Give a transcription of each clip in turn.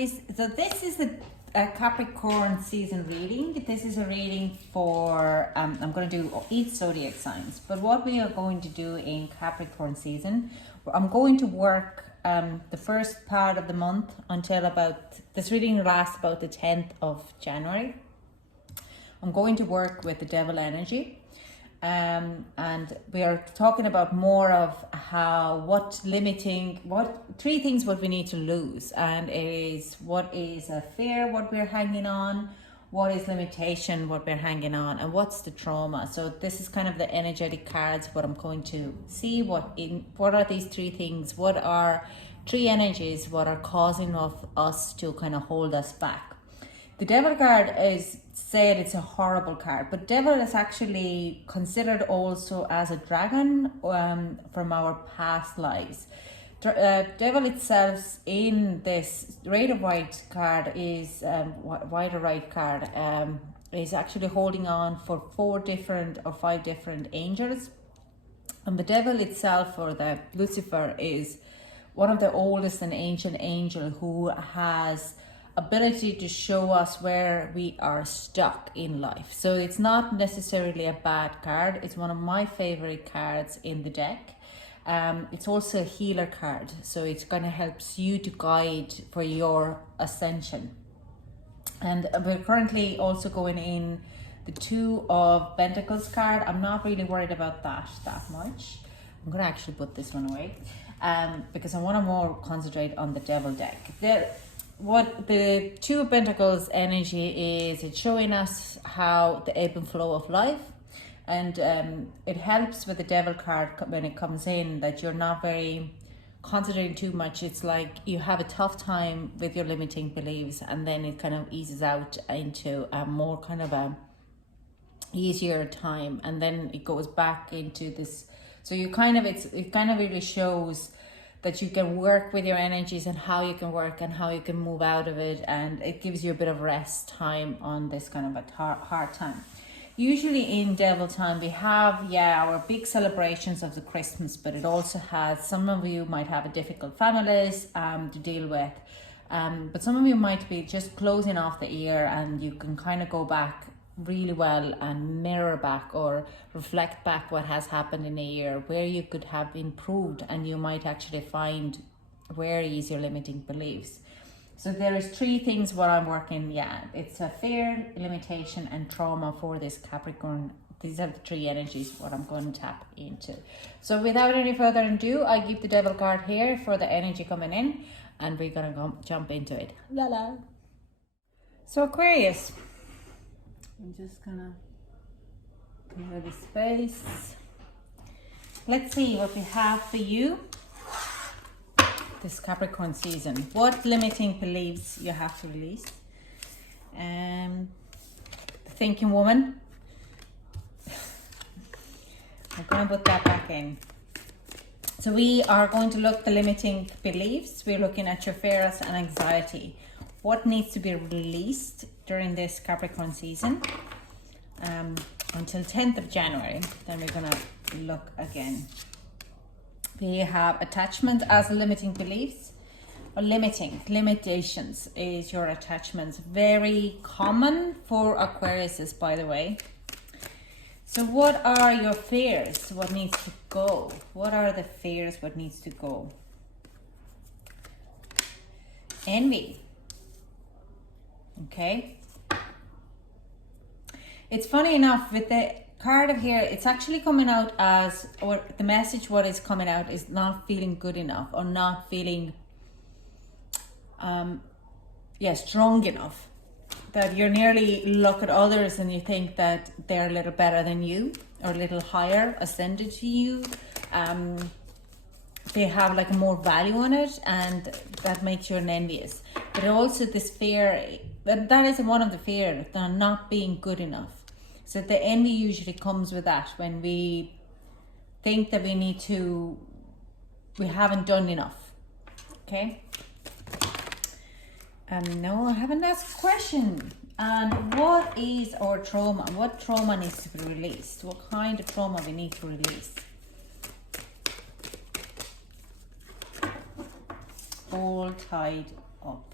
Aquarius, so this is a Capricorn season reading. This is a reading for, I'm going to do each zodiac signs, but what we are going to do in Capricorn season, I'm going to work the first part of the month until this reading lasts about the 10th of January. I'm going to work with the devil energy. And we are talking about more of three things what we need to lose, and is what is a fear, what we're hanging on, what is limitation, what we're hanging on, and what's the trauma. So this is kind of the energetic cards, what I'm going to see, what are these three things, what are three energies, what are causing of us to kind of hold us back. The devil card is said it's a horrible card, but devil is actually considered also as a dragon from our past lives. Devil itself in this Red of White card is White or Right card is actually holding on for 5 different angels, and the devil itself, or the Lucifer, is one of the oldest and ancient angel who has ability to show us where we are stuck in life. So it's not necessarily a bad card. It's one of my favorite cards in the deck. It's also a healer card, so it's going to help you to guide for your ascension. And we're currently also going in the Two of Pentacles card. I'm not really worried about that much. I'm going to actually put this one away because I want to more concentrate on the devil deck. What the Two of Pentacles energy is, it's showing us how the ebb and flow of life, and it helps with the devil card when it comes in, that you're not very concentrating too much. It's like you have a tough time with your limiting beliefs, and then it kind of eases out into a more kind of a easier time, and then it goes back into this. So it kind of really shows that you can work with your energies and how you can work and how you can move out of it, and it gives you a bit of rest time on this kind of a hard time. Usually in devil time we have our big celebrations of the Christmas, but it also has, some of you might have a difficult families to deal with, but some of you might be just closing off the year, and you can kind of go back really well and mirror back or reflect back what has happened in a year, where you could have improved, and you might actually find where is your limiting beliefs. So there is 3 things what I'm working. It's a fear, limitation, and trauma for this Capricorn. These are the 3 energies what I'm going to tap into. So without any further ado, I give the devil card here for the energy coming in, and we're gonna go jump into it. La la. So Aquarius, I'm just gonna clear the space. Let's see what we have for you this Capricorn season. What limiting beliefs you have to release. The thinking woman. I'm gonna put that back in. So we are going to look the limiting beliefs. We're looking at your fears and anxiety. What needs to be released during this Capricorn season until 10th of January. Then we're gonna look again. We have attachment as limiting beliefs, or limitations is your attachments. Very common for Aquariuses, by the way. So what are your fears? What needs to go? What are the fears? What needs to go? Envy. Okay. It's funny enough with the card of here, it's actually coming out as, or the message what is coming out is not feeling good enough, or not feeling strong enough, that you're nearly look at others and you think that they're a little better than you, or a little higher ascended to you. They have like more value on it, and that makes you envious. But also this fear, that is one of the fears, they're not being good enough. So the envy usually comes with that, when we think that we haven't done enough. Okay. No, I haven't asked a question. And what is our trauma? What trauma needs to be released? What kind of trauma we need to release? All tied up.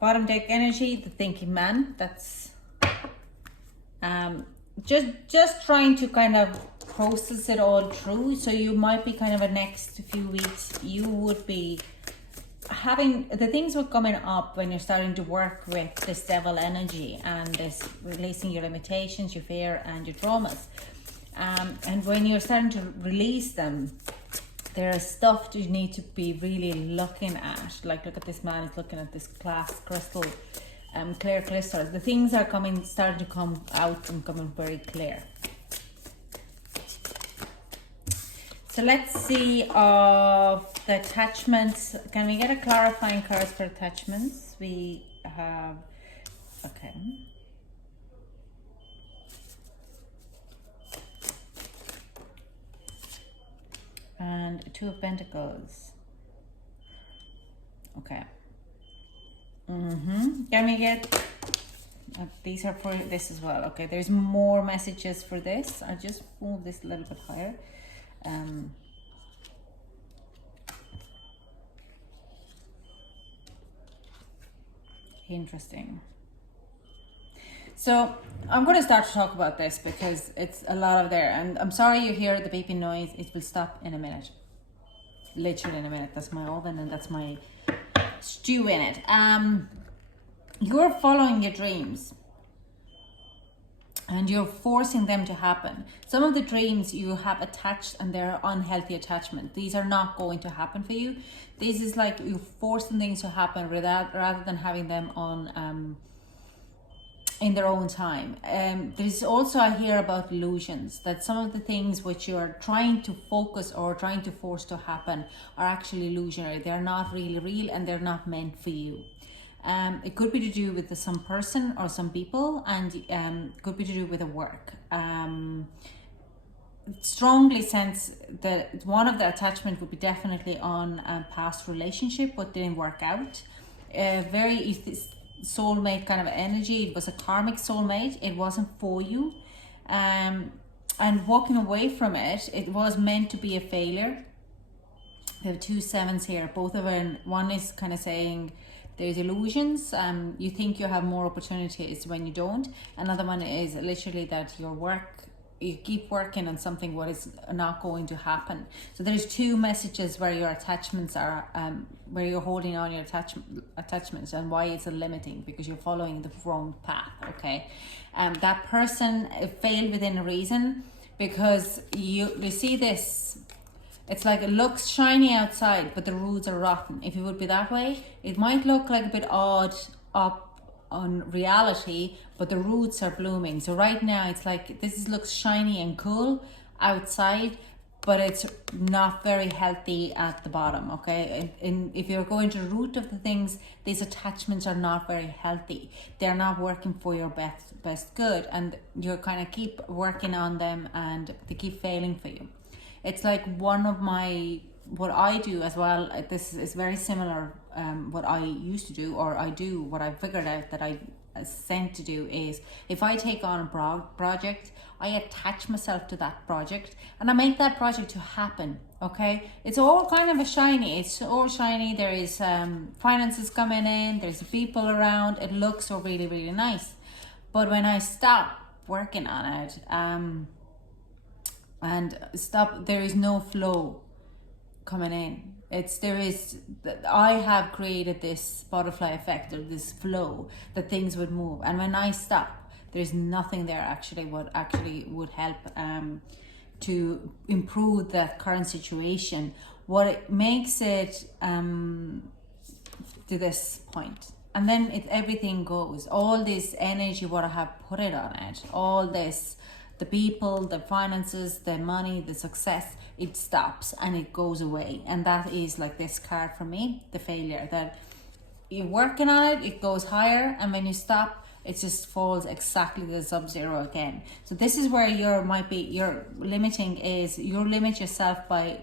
Bottom deck energy, the thinking man. That's just trying to kind of process it all through. So you might be kind of a next few weeks, you would be having the things were coming up when you're starting to work with this devil energy and this releasing your limitations, your fear and your traumas. And when you're starting to release them, there is stuff you need to be really looking at. Like, look at this man is looking at this glass crystal, clear crystals. The things are starting to come out and coming very clear. So let's see of the attachments. Can we get a clarifying cards for attachments? We have, okay. And Two of Pentacles. Okay. Can we get, these are for this as well. Okay, there's more messages for this. I'll just move this a little bit higher. Interesting. So I'm going to start to talk about this because it's a lot of there, and I'm sorry you hear the beeping noise. It will stop in a minute, literally in a minute. That's my oven and that's my stew in it. You're following your dreams and you're forcing them to happen. Some of the dreams you have attached and they're unhealthy attachment. These are not going to happen for you. This is like you're forcing things to happen rather than having them on in their own time. There's also, I hear about illusions, that some of the things which you're trying to focus or trying to force to happen are actually illusionary. They're not really real and they're not meant for you. It could be to do with some person or some people, and could be to do with a work. Strongly sense that one of the attachment would be definitely on a past relationship but didn't work out. Very soulmate kind of energy. It was a karmic soulmate. It wasn't for you. And walking away from it, it was meant to be a failure. We have 2 sevens here. Both of them, one is kind of saying there's illusions. You think you have more opportunities when you don't. Another one is literally that you keep working on something what is not going to happen. So there's 2 messages where your attachments are, where you're holding on your attachments and why it's a limiting, because you're following the wrong path. Okay, that person failed within a reason, because you see this. It's like it looks shiny outside, but the roots are rotten. If it would be that way, it might look like a bit odd up on reality, but the roots are blooming. So right now it's like this looks shiny and cool outside, but it's not very healthy at the bottom. Okay, and if you're going to the root of the things, these attachments are not very healthy. They're not working for your best good, and you kind of keep working on them and they keep failing for you. It's like what I do as well. This is very similar. What I used to do, or I do, what I figured out that I sent to do is, if I take on a project, I attach myself to that project and I make that project to happen. Okay, it's all kind of it's all shiny. There is finances coming in, there's people around, it looks so really, really nice. But when I stop working on it, there is no flow coming in. I have created this butterfly effect, or this flow, that things would move, and when I stop, there's nothing there actually what actually would help to improve the current situation. What it makes it to this point, and then everything goes, all this energy what I have put it on it, all this, the people, the finances, the money, the success, it stops and it goes away. And that is like this card for me, the failure, that you're working on it, it goes higher, and when you stop, it just falls exactly to the sub-zero again. So this is where your limiting is, you limit yourself by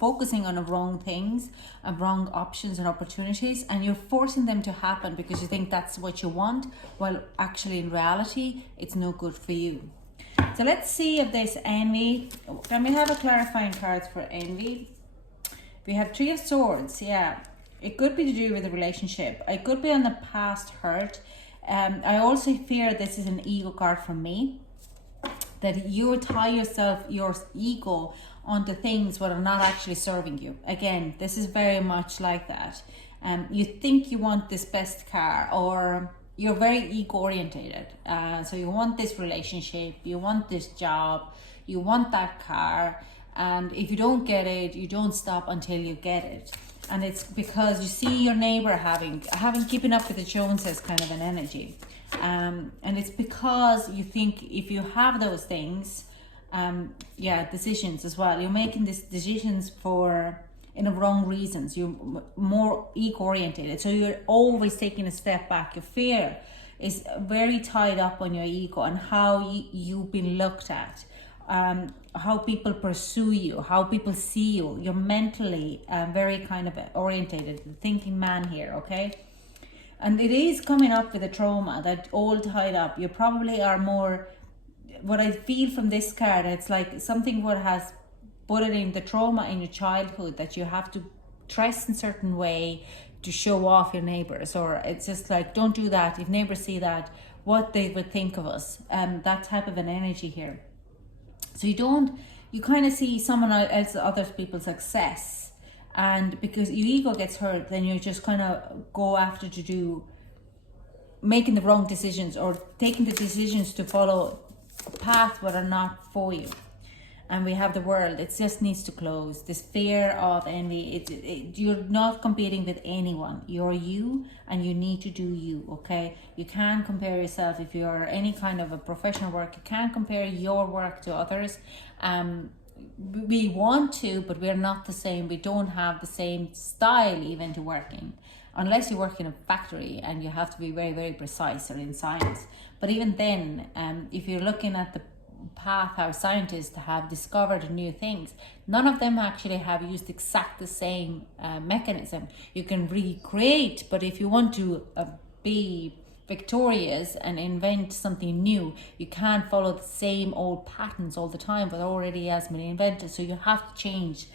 focusing on the wrong things and wrong options and opportunities, and you're forcing them to happen because you think that's what you want, while actually in reality, it's no good for you. So let's see if there's envy. Can we have a clarifying card for envy? We have 3 of Swords, yeah. It could be to do with the relationship. It could be on the past hurt. I also fear this is an ego card from me, that you tie yourself, your ego, onto things that are not actually serving you. Again, this is very much like that. You think you want this best car, or you're very ego orientated. So you want this relationship, you want this job, you want that car, and if you don't get it, you don't stop until you get it. And it's because you see your neighbor having keeping up with the Joneses kind of an energy. And it's because you think if you have those things, decisions as well, you're making these decisions for in the wrong reasons. You're more ego oriented, so you're always taking a step back. Your fear is very tied up on your ego and how you've been looked at, how people pursue you, how people see you. You're mentally very kind of orientated, the thinking man here, okay? And it is coming up with a trauma that all tied up. You probably are more, what I feel from this card, it's like something what has put it in the trauma in your childhood, that you have to dress in a certain way to show off your neighbors, or it's just like, don't do that. If neighbors see that, what they would think of us, that type of an energy here. So you kind of see someone else, other people's success, and because your ego gets hurt, then you just kind of go after to do, making the wrong decisions, or taking the decisions to follow a path that are not for you. And we have the world. It just needs to close. This fear of envy. You're not competing with anyone. You're you, and you need to do you. Okay. You can't compare yourself. If you're any kind of a professional work, you can't compare your work to others. We want to, but we're not the same. We don't have the same style even to working, unless you work in a factory and you have to be very, very precise, or in science. But even then, if you're looking at the path how scientists have discovered new things, none of them actually have used exact the same mechanism. You can recreate, but if you want to be victorious and invent something new, you can't follow the same old patterns all the time, but already has been invented. So you have to change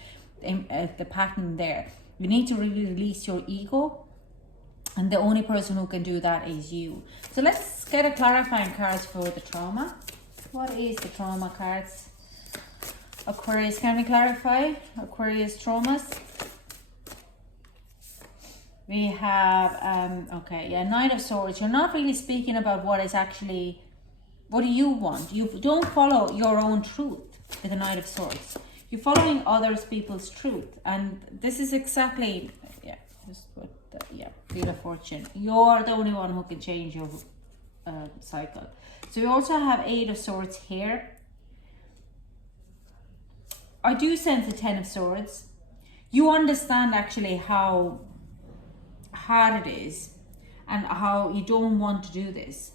the pattern there. You need to really release your ego, and the only person who can do that is you. So let's get a clarifying cards for the trauma. What is the trauma cards? Aquarius, can we clarify Aquarius traumas? We have, Knight of Swords. You're not really speaking about what is actually, what do you want? You don't follow your own truth with the Knight of Swords. You're following others people's truth. And this is exactly, Wheel of Fortune. You're the only one who can change your cycle. So we also have Eight of Swords here. I do sense the Ten of Swords. You understand actually how hard it is and how you don't want to do this.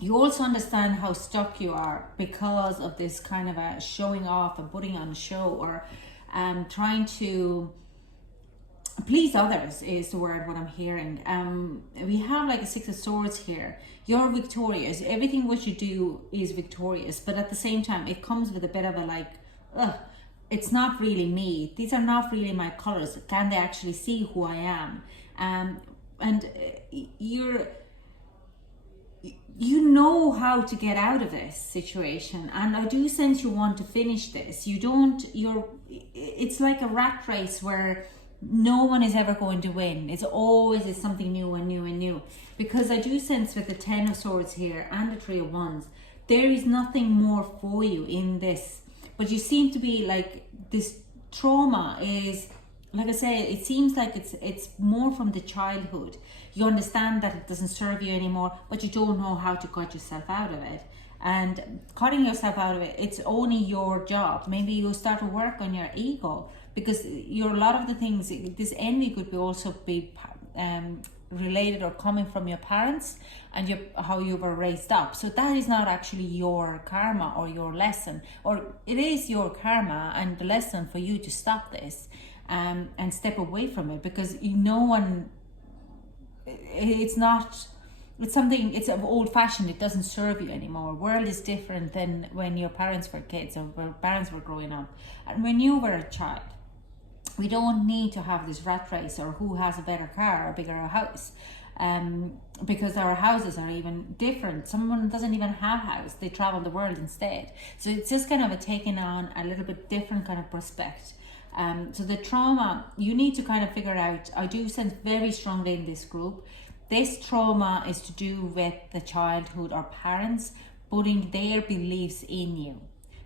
You also understand how stuck you are because of this kind of a showing off and putting on a show, or trying to please others is the word what I'm hearing. We have like a Six of Swords here. You're victorious. Everything what you do is victorious, but at the same time it comes with a bit of a like, it's not really me. These are not really my colors. Can they actually see who I am? And you know how to get out of this situation, and I do sense you want to finish this. It's like a rat race where no one is ever going to win. It's always something new and new and new, because I do sense with the Ten of Swords here and the Three of Wands, there is nothing more for you in this. But you seem to be like, this trauma is, like I say, it seems like it's more from the childhood. You understand that it doesn't serve you anymore, but you don't know how to cut yourself out of it. And cutting yourself out of it, it's only your job. Maybe you start to work on your ego, because a lot of the things, this envy could also be related or coming from your parents and how you were raised up. So that is not actually your karma or your lesson, or it is your karma and the lesson for you to stop this and step away from it, because no one, it's not it's something, it's old fashioned, it doesn't serve you anymore. World is different than when your parents were kids or when parents were growing up. And when you were a child, we don't need to have this rat race or who has a better car or bigger house. Because our houses are even different. Someone doesn't even have a house, they travel the world instead. So it's just kind of a taking on a little bit different kind of prospect. So the trauma, you need to kind of figure out, I do sense very strongly in this group, this trauma is to do with the childhood or parents putting their beliefs in you.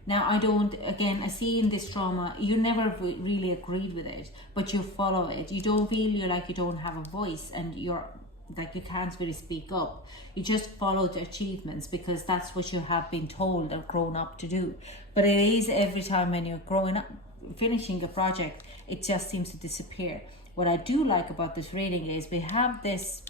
Now, I see in this trauma, you never really agreed with it, but you follow it. You don't feel you're like you don't have a voice and you're like you can't really speak up. You just follow the achievements because that's what you have been told or grown up to do. But it is every time when you're growing up, finishing a project, it just seems to disappear. What I do like about this reading is we have this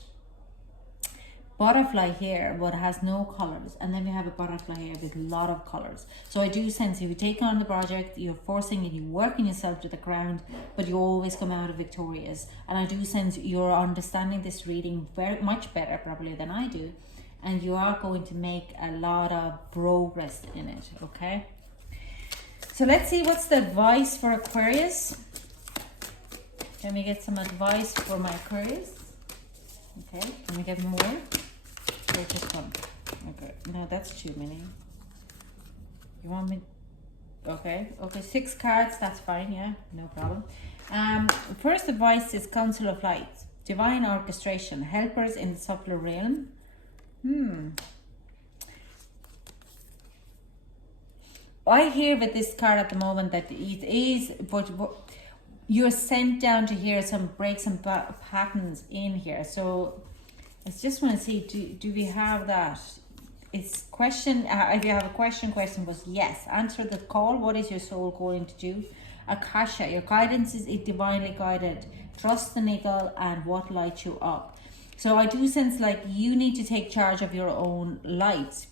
butterfly here but has no colors, and then we have a butterfly here with a lot of colors. So I do sense if you take on the project, you're forcing and you're working yourself to the ground, but you always come out of victorious. And I do sense you're understanding this reading very much better probably than I do, and you are going to make a lot of progress in it. Okay, so let's see what's the advice for Aquarius. Can we get some advice for my Aquarius? Okay, can we get more? Or just one? Okay, no, that's too many. You want me? Okay, 6 cards, that's fine, yeah, no problem. First advice is Council of Lights, Divine Orchestration, Helpers in the Subtler Realm. I hear with this card at the moment that it is, but you're sent down to here, break some patterns in here. So I just want to see, do we have that? It's question, if you have a question was yes. Answer the call. What is your soul going to do? Akasha, your guidance is divinely guided. Trust the niggle and what lights you up. So I do sense like you need to take charge of your own light.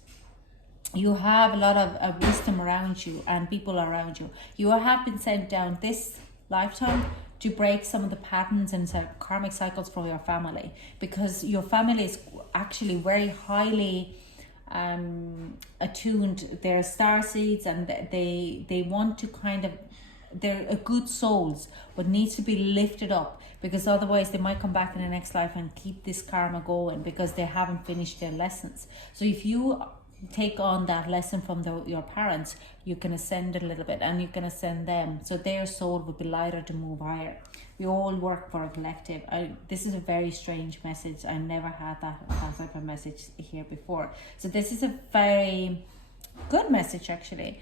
You have a lot of wisdom around you and people around you. You have been sent down this lifetime to break some of the patterns and karmic cycles from your family, because your family is actually very highly attuned. They're star seeds and they want to kind of, they're good souls but needs to be lifted up, because otherwise they might come back in the next life and keep this karma going because they haven't finished their lessons. So if you take on that lesson from your parents, you can ascend a little bit and you can ascend them, so their soul will be lighter to move higher. We all work for a collective. This is a very strange message. I never had that type of message here before, so this is a very good message actually.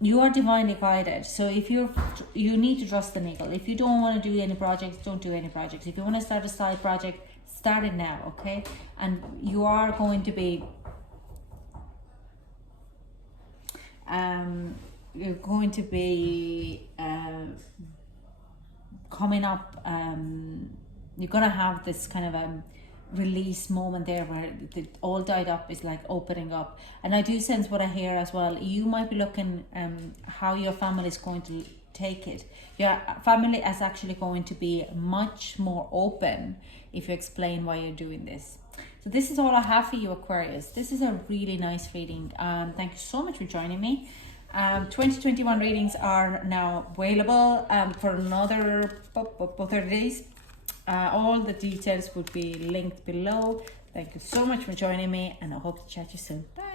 You are divinely guided, so if you need to trust the niggle. If you don't want to do any projects, don't do any projects. If you want to start a side project, start it now, okay? And you are going to be you're going to be coming up, you're going to have this kind of release moment there where the all died up is like opening up. And I do sense what I hear as well, you might be looking how your family is going to take it. Your family is actually going to be much more open if you explain why you're doing this. So this is all I have for you, Aquarius. This is a really nice reading. Thank you so much for joining me. 2021 readings are now available for another 30 days. All the details will be linked below. Thank you so much for joining me, and I hope to chat to you soon. Bye.